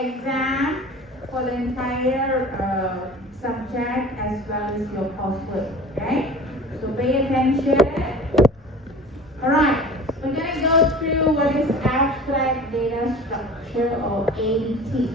exam for the entire subject as well as your coursework. Okay? So pay attention. Alright, we're going to go through what is abstract data structure or ADT.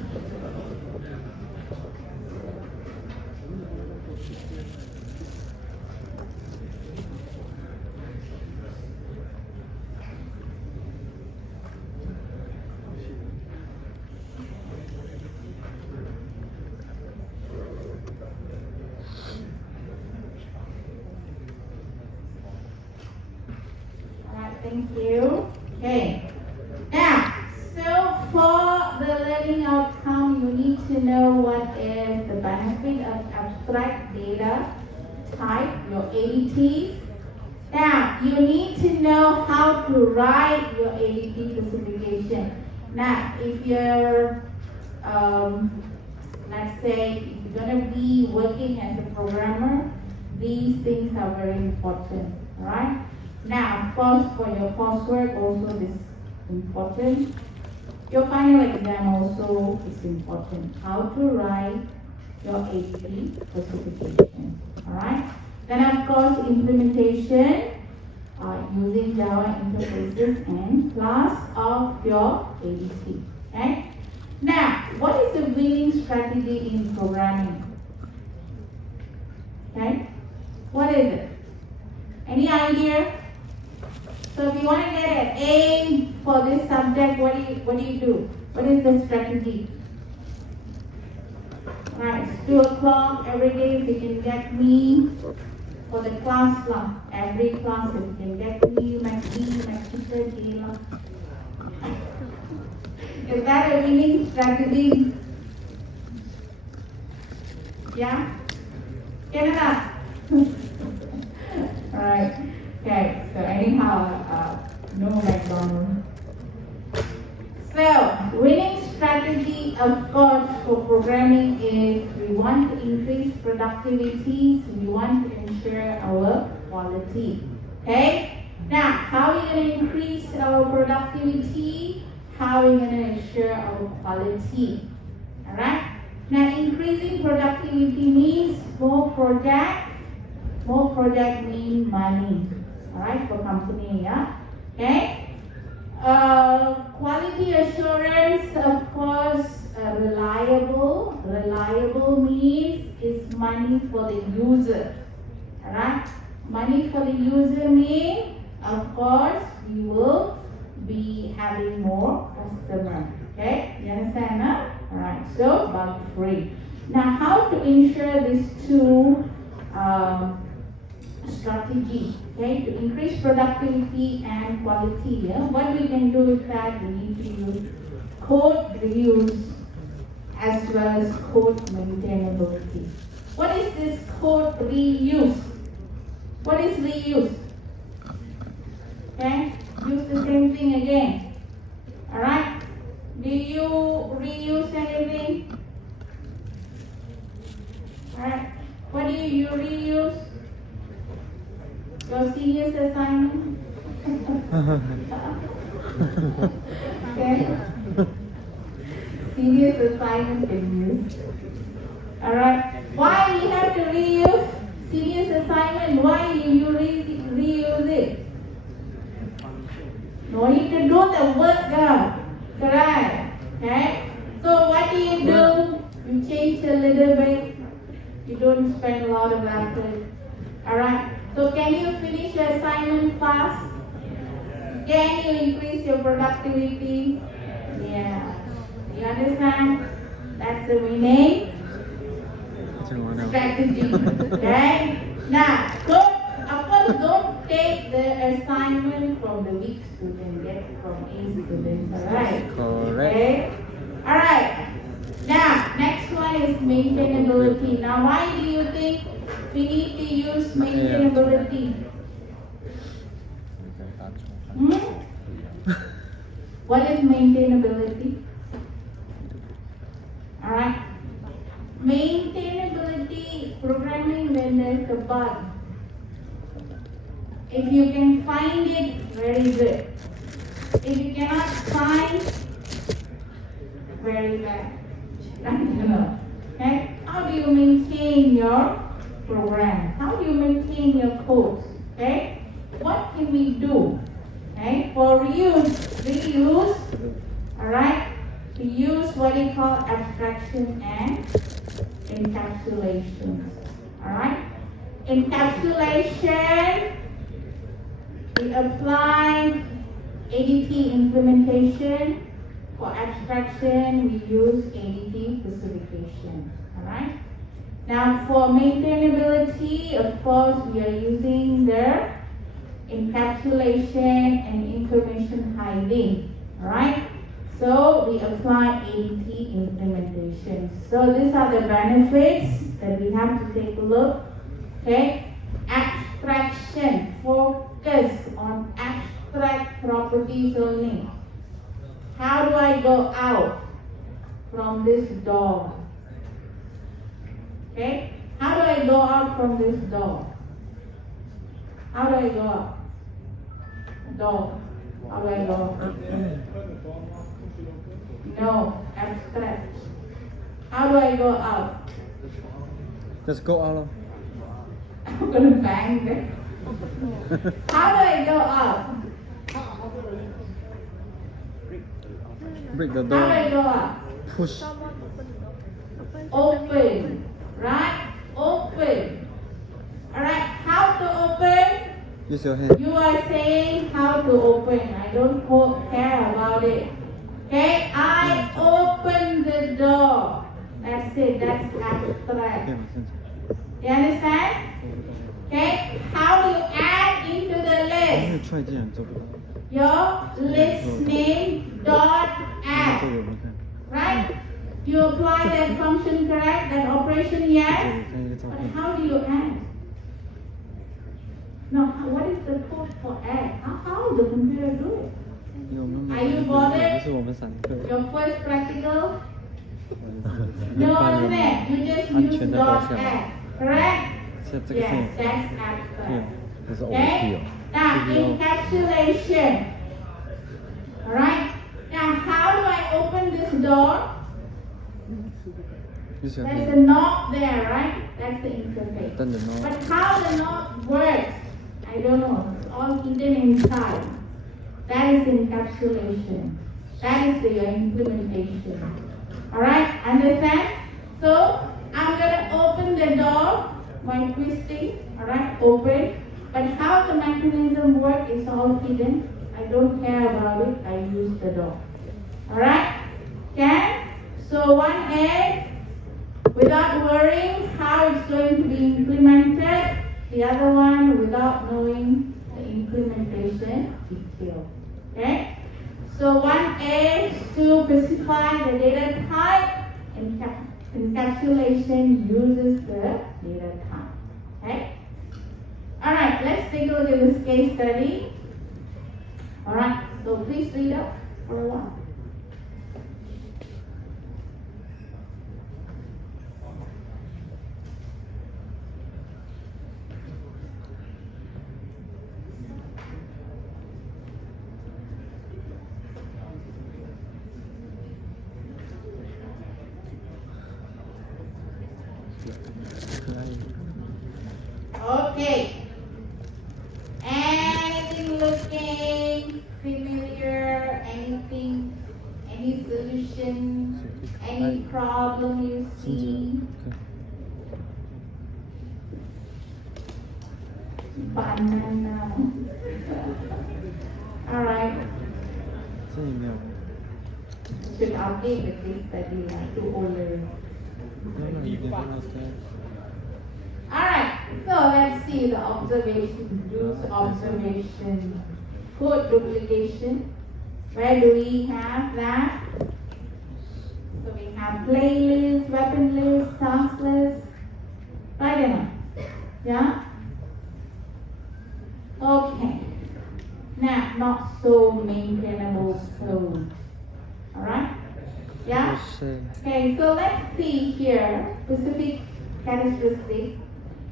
Thank you. Okay. Now, so for the learning outcome, you need to know what is the benefit of abstract data type, your ADT. Now, you need to know how to write your ADT specification. Now, if you're, let's say, if you're going to be working as a programmer, these things are very important, right? Now, of course, for your coursework also this is important. Your final exam also is important. How to write your ADT specification. Alright? Then of course implementation using Java interfaces and class of your ADT. Okay? Now, what is the winning strategy in programming? Okay? What is it? Any idea? So if you want to get an A for this subject, what do you do? What is the strategy? Alright, it's 2 o'clock every day. If you can get me for the class, every class, if you can get me, max B, max teacher, is that a winning strategy? Yeah? Canada? Alright. Okay, so anyhow, no McDonald's. So, winning strategy, of course, for programming is we want to increase productivity, so we want to ensure our quality. Okay? Now, how are we going to increase our productivity? How are we going to ensure our quality? Alright? Now, increasing productivity means more project. More project means money. Alright, for company, yeah? Okay? Quality assurance, of course, reliable. Reliable means it's money for the user. Alright? Money for the user means, of course, we will be having more customers. Okay? You understand, huh? Alright, so bug free. Now, how to ensure these two strategy, okay, to increase productivity and quality. Yeah? What we can do is that we need to use code reuse as well as code maintainability. What is this code reuse? What is reuse? Okay, use the same thing again. Alright? Do you reuse anything? Alright, what do you reuse? Your senior's assignment? Okay. Senior's assignment is used. Alright. Why we have to reuse senior's assignment? Why you reuse it? No need to do the work, girl. Correct. Okay. So what do? You change a little bit. You don't spend a lot of effort. Alright. So can you finish your assignment fast? Can you increase your productivity? Yeah. You understand? That's the winning strategy. Okay? Now, of course, don't take the assignment from the weak student, get it from A students. Alright? Correct. Okay? Alright. Now, next one is maintainability. Now, why do you think we need to use maintainability? What is maintainability? Alright. Maintainability, programming when there's a bug. If you can find it, very good. If you cannot find, very bad. Okay? How do you maintain your program? How do you maintain your codes? Okay? What can we do? Okay? For reuse, alright? We use what we call abstraction and encapsulation. Alright? Encapsulation, we apply ADT implementation. For abstraction, we use ADT specification. Alright? Now for maintainability, of course, we are using the encapsulation and information hiding. Alright? So we apply ADT implementation. So these are the benefits that we have to take a look. Okay? Abstraction, focus on abstract properties only. How do I go out from this door? Okay? How do I go out from this door? How do I go out? Door. How do I go out? No, abstract. How do I go out? Just go out. I'm gonna bang them. How do I go out? Break the How do I door. go out? Push. Open. Right? Open. Alright, how to open? Use your hand. You are saying how to open. I don't care about it. Okay? I open the door. That's it. That's abstract. You understand? Okay? How do you add into the list? 踹进来做不到。 Your list name dot 这 add. 个我们看， Right? You apply that function correct, that operation 这个 yes. 我看一个照 But 片。 how do you add? No, what is the code for add? How the computer do it? 因为我们 Are you bothered? 不是我们上课。 Your first practical? 一 No, 般 isn't 人 it? You just 安 use 全的方 dot 向。 add. Correct? 这个是 Yes, that's 对 abstract.，这是 OP Okay? 哦。 Now, encapsulation. Alright? Now, how do I open this door? Use your There's a hand. knob there, right? That's the interface. Turn the knob. But how the knob works, I don't know. It's all hidden inside. That is encapsulation. That is the implementation. Alright? Understand? So, I'm going to open the door by twisting. Alright? Open. But how the mechanism works is all hidden. I don't care about it. I use the door. Alright? Okay? So, one is without worrying how it's going to be implemented. The other one without knowing the implementation detail. Okay? So one is to specify the data type. Encapsulation uses the data type. Okay? Alright, let's take a look at this case study. Alright, so please read up for a while. Okay. Anything looking familiar? Anything? Any solution? Any problem you see? Banana. All right. 这里没有。 Should update the case study to older. 那你别放到这。 Alright, so let's see the observation, use observation, code duplication. Where do we have that? So we have playlist, weapon list, task list. Right enough. Yeah? Okay. Now, not so maintainable code. Alright? Yeah? Okay, so let's see here, specific characteristics.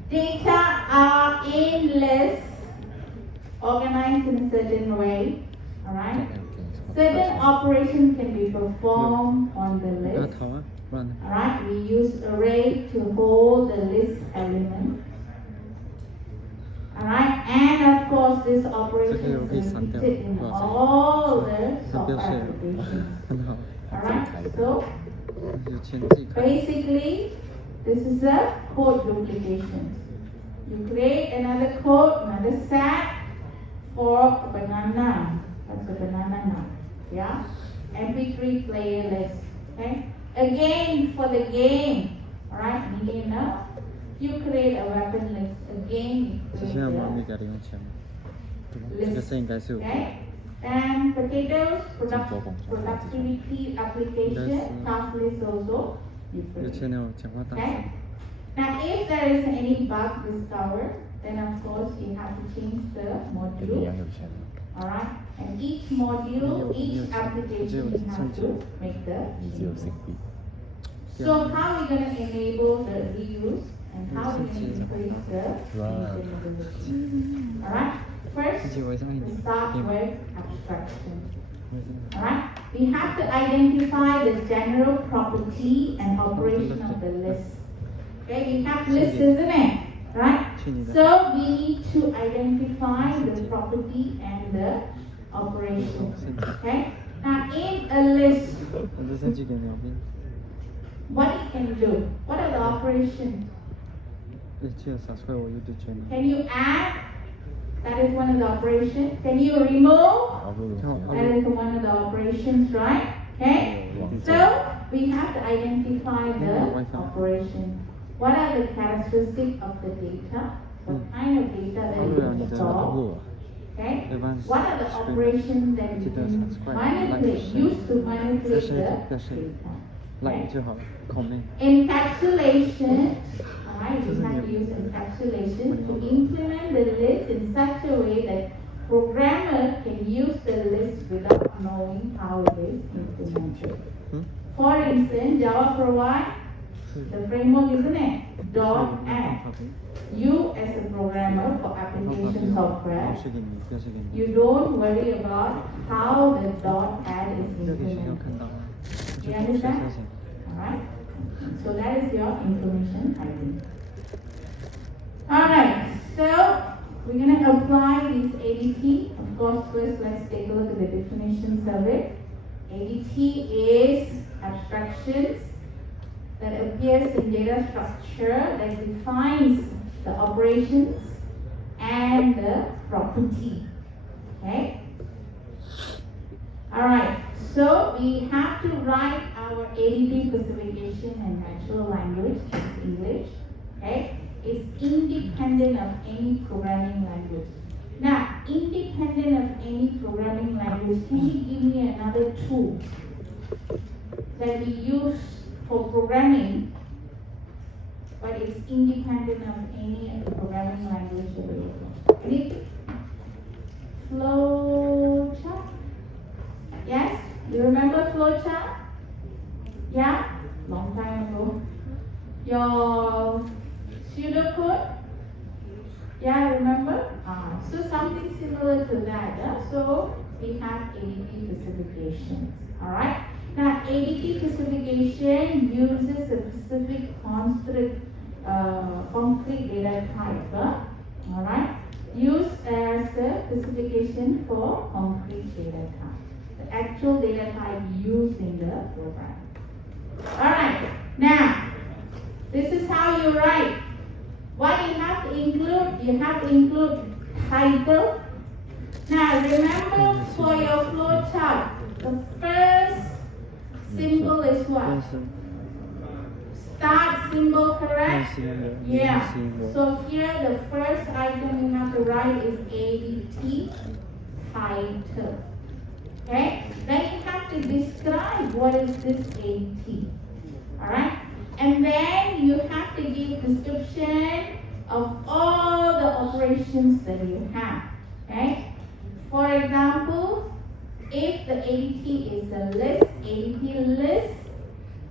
Data are in lists, organized in a certain way. Alright? Certain operations can be performed on the 你要 list. 逃啊，不然呢？ Alright, we use array to hold the list element. Alright, and of course this operation is repeated in all the 很标 software 准， applications. 很好， Alright, so 有钱自己开。 basically this is a code duplication. You create another code, another set for banana. That's a banana now. Yeah? MP3 player list. Okay? Again for the game. Alright, meaning you create a weapon list. Again, 之 you 前我 create 们没 a 给他用钱吗？对吧？这个 list. 是应该是有。 Okay? And potatoes, 做工 productivity application, task list also. You 有 create. 钱了，我讲话大声 Okay?。Now, if there is any bug discovered, then of course you have to change the 跟你一 module. 样有钱吗？ Alright? And each module, each application, you have to make the 你只有 changes. 新币。 So how are we going to enable the reuse and how are we going to increase the Right. maintainability? Alright? First, 而且我上一 we 点， start with abstraction. 我也是。 Alright? We have to identify the general property and operation of the list. Okay, we have lists, isn't it? Right? So we need to identify the property and the operation. Okay? Now in a list, 我这生气给苗兵， what it can do? What are the operations? 这个啥出来我有点钱了。 Can you add? That is one of the operations. Can you remove? 好不容易 That is one of the operations, right? Okay? So we have to identify the operation. What are the characteristics of the data? What kind of data that you can store? Okay? What are the operations that you can manipulate, use to manipulate the data? 来就好了，孔内。 Encapsulation, alright, we have to use encapsulation to implement the list in such a way that programmer can use the list without knowing how it is implemented. For instance, Java provides the framework, isn't it? .add. You as a programmer for application software, 是给你，这是给你。 you don't worry about how the .add is 这个学校 implemented. 看到了， You understand? Alright? So that is your information ID. Alright, so we're going to apply this ADT. Of course, first let's take a look at the definitions of it. ADT is abstractions that appears in data structure that defines the operations and the property. Okay? Alright, so we have to write our ADT specification in natural language, English. Okay? It's independent of any programming language. Now, independent of any programming language, can you give me another tool that we use for programming, but it's independent of any programming language available? Anything? Flowchart? Yes? You remember flowchart? Yeah? Long time ago. Your pseudocode? Yeah, remember? So something similar to that. So we have ADT specifications. Alright? Now ADT specification uses a specific concrete data type. Alright? Used as a specification for concrete data type. The actual data type used in the program. Alright, now this is how you write. What you have to include? You have to include title. Now remember for your flowchart, the first symbol is what? Start symbol, correct? Yeah. So here the first item you have to write is ADT title. Okay? Then you have to describe what is this ADT. Alright? And then you have to give description of all the operations that you have. Okay? For example, if the ADT is a list, ADT list,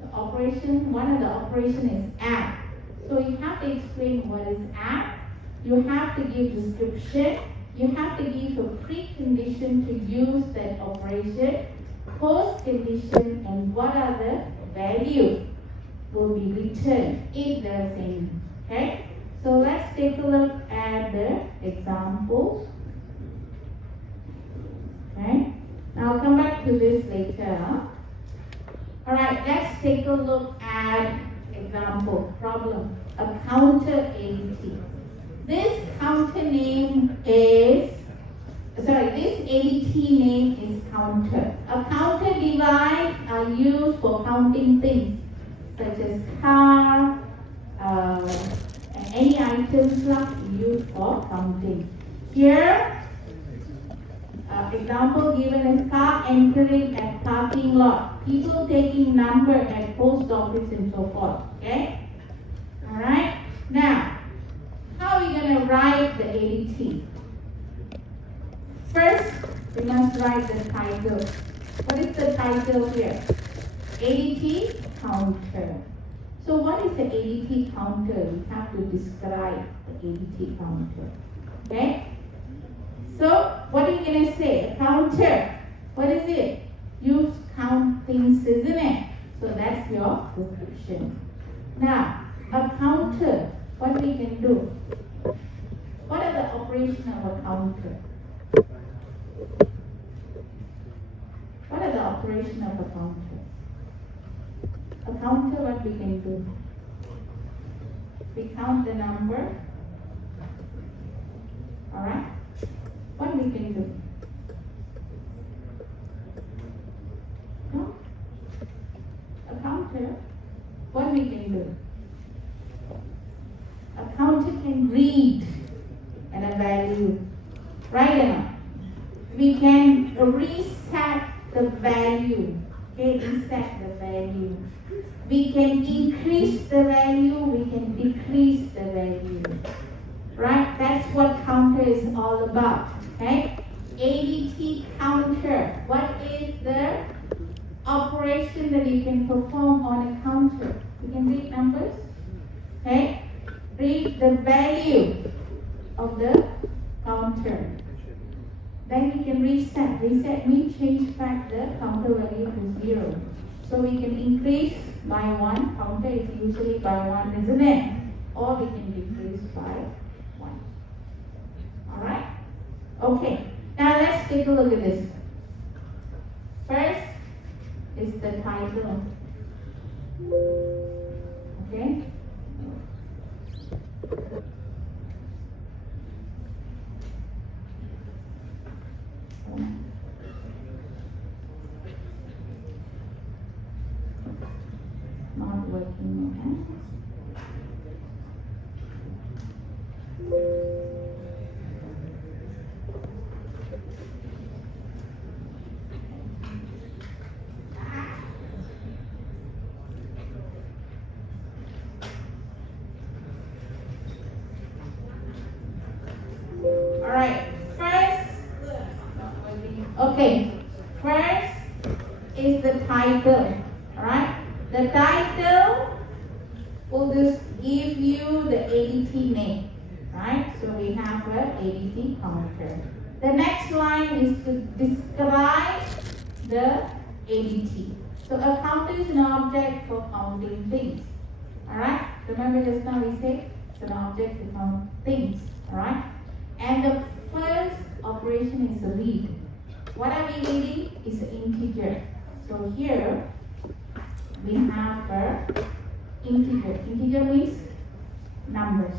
the operation, one of the operation is add. So you have to explain what is add. You have to give description you have to give a precondition to use that operation, post-condition, and what are the value will be returned if there's any. Okay? So let's take a look at the examples. Okay? Now I'll come back to this later. Alright, let's take a look at example, problem, a counter ADT. This counter name is, this ADT name is counter. A counter device are used for counting things such as car, any items used for counting. Here, example given is car entering at parking lot, people taking number at post office and so forth. Okay? Alright? Now, how are we going to write the ADT? First, we must write the title. What is the title here? ADT counter. So what is the ADT counter? We have to describe the ADT counter. Okay? So what are you going to say? A counter. What is it? You count things, isn't it? So that's your description. Now, a counter, what we can do? What are the operation of a counter? What are the operation of a counter? A counter, what we can do? We count the number. Alright? What we can do? No? A counter, what we can do? A counter can read at a value. Right or not? We can reset the value. Okay, reset the value. We can increase the value, we can decrease the value. Right? That's what counter is all about. Okay? ADT counter. What is the operation that you can perform on a counter? You can read numbers. Okay? Read the value of the counter. Then we can reset. Reset means change back the counter value to 0. So we can increase by 1. Counter is usually by 1, isn't it? Or we can decrease by 1. Alright? Okay. Now let's take a look at this. First is the title. Okay? Not working, okay? Alright, okay, first is the title. Alright, the title will just give you the ADT name. Right, so we have a ADT counter. The next line is to describe the ADT. So a counter is an object for counting things. Alright, remember just now we said it's an object to count things. Alright, and the first operation is a read. What are we reading? Is an integer. So here we have a integer. Integer means numbers.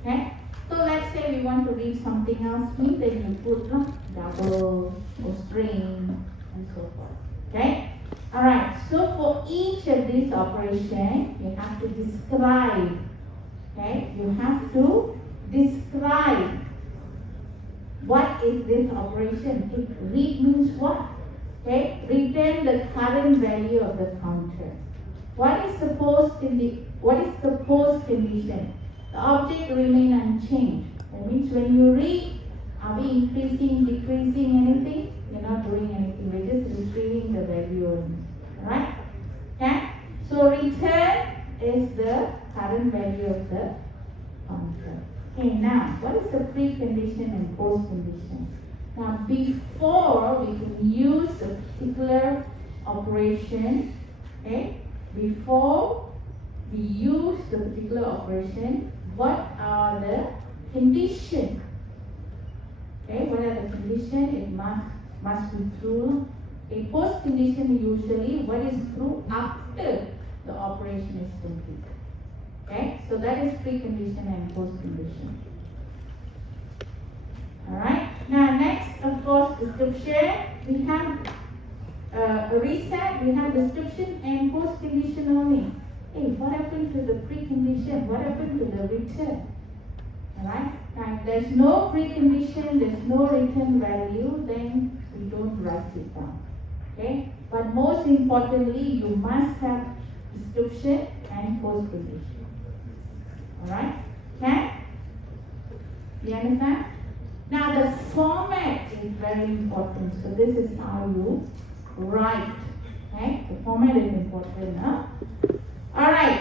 Okay? So let's say we want to read something else, then you put double or string and so forth. Okay? Alright, so for each of these operations, you have to describe. Okay? You have to describe what is this operation. It read means what? Okay? Return the current value of the counter. What is the post condition? The object remain unchanged. That means when you read, are we increasing, decreasing anything? We're not doing anything. We're just retrieving the value only. Alright? Okay? So return is the current value of the counter. Okay, now, what is the precondition and postcondition? Now, before we can use a particular operation, okay, before we use the particular operation, what are the conditions? Okay, what are the conditions? It must be true. A post condition usually what is true after the operation is completed. Okay, so that is precondition and post condition. Alright, now next, of course, description. We have a reset, we have description and post condition only. Hey, what happened to the precondition? What happened to the return? Alright, now if there's no precondition, there's no return value, then we don't write it down. Okay, but most importantly, you must have description and post condition. Alright, okay? You understand? Now the format is very important. So this is how you write. Okay, the format is important. Huh? Alright,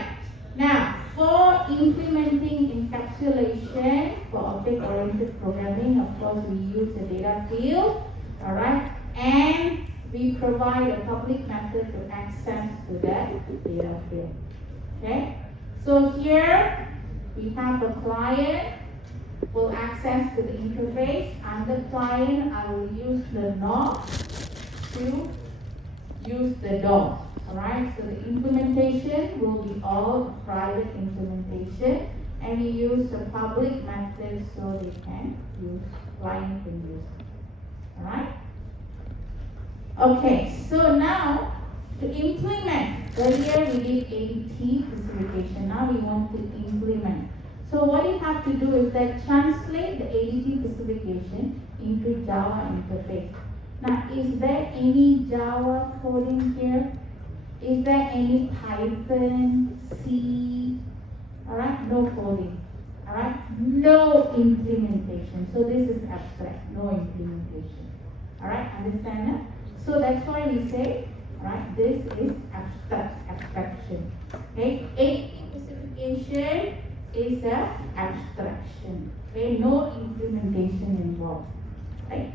now for implementing encapsulation for object-oriented programming, of course we use the data field. Alright, and we provide a public method to access to that data field. Okay, so here we have the client will access to the interface. Under client, I will use the knob to use the door. Alright, so the implementation will be all private implementation, and we use the public method so they can use, client can use it. Alright? Okay, so now to implement, earlier we did ADT specification, now we want to implement. So what you have to do is that translate the ADT specification into Java interface. Now, is there any Java coding here? Is there any Python, C? Alright, no coding. Alright, no implementation. So this is abstract, no implementation. Alright, understand that? So that's why we say, alright, this is abstraction. Okay, ADT specification is a abstraction. Okay, no implementation involved. Right?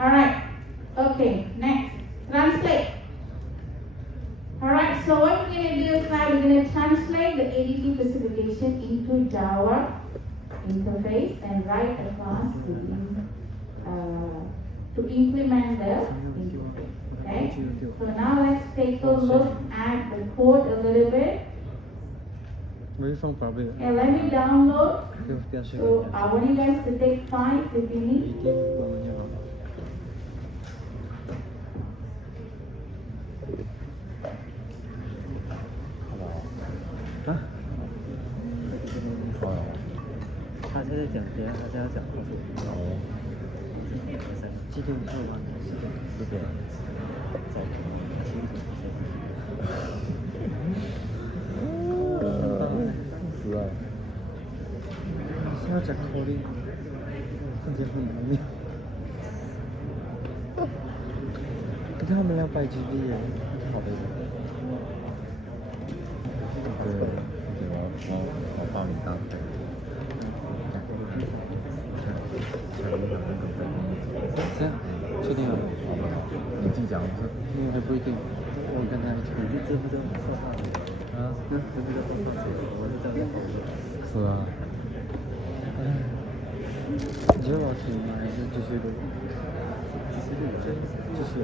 Alright. Okay, next. Translate. Alright, so what we're going to do is now we're going to translate the ADT specification into Java interface and write a class to implement the interface. Okay, so now let's take a look at the code a little bit. Okay, let me download. So I want you guys to take 5 if you need.他们要拜基地耶，好的。对，我报你当队。这样，确定了？好吧，你自己讲是？因为还不一定，我跟他一起。你知不知道说话？啊？知不知道说话？我是这样的。是啊。你觉得我要停吗？还是继续录？继续。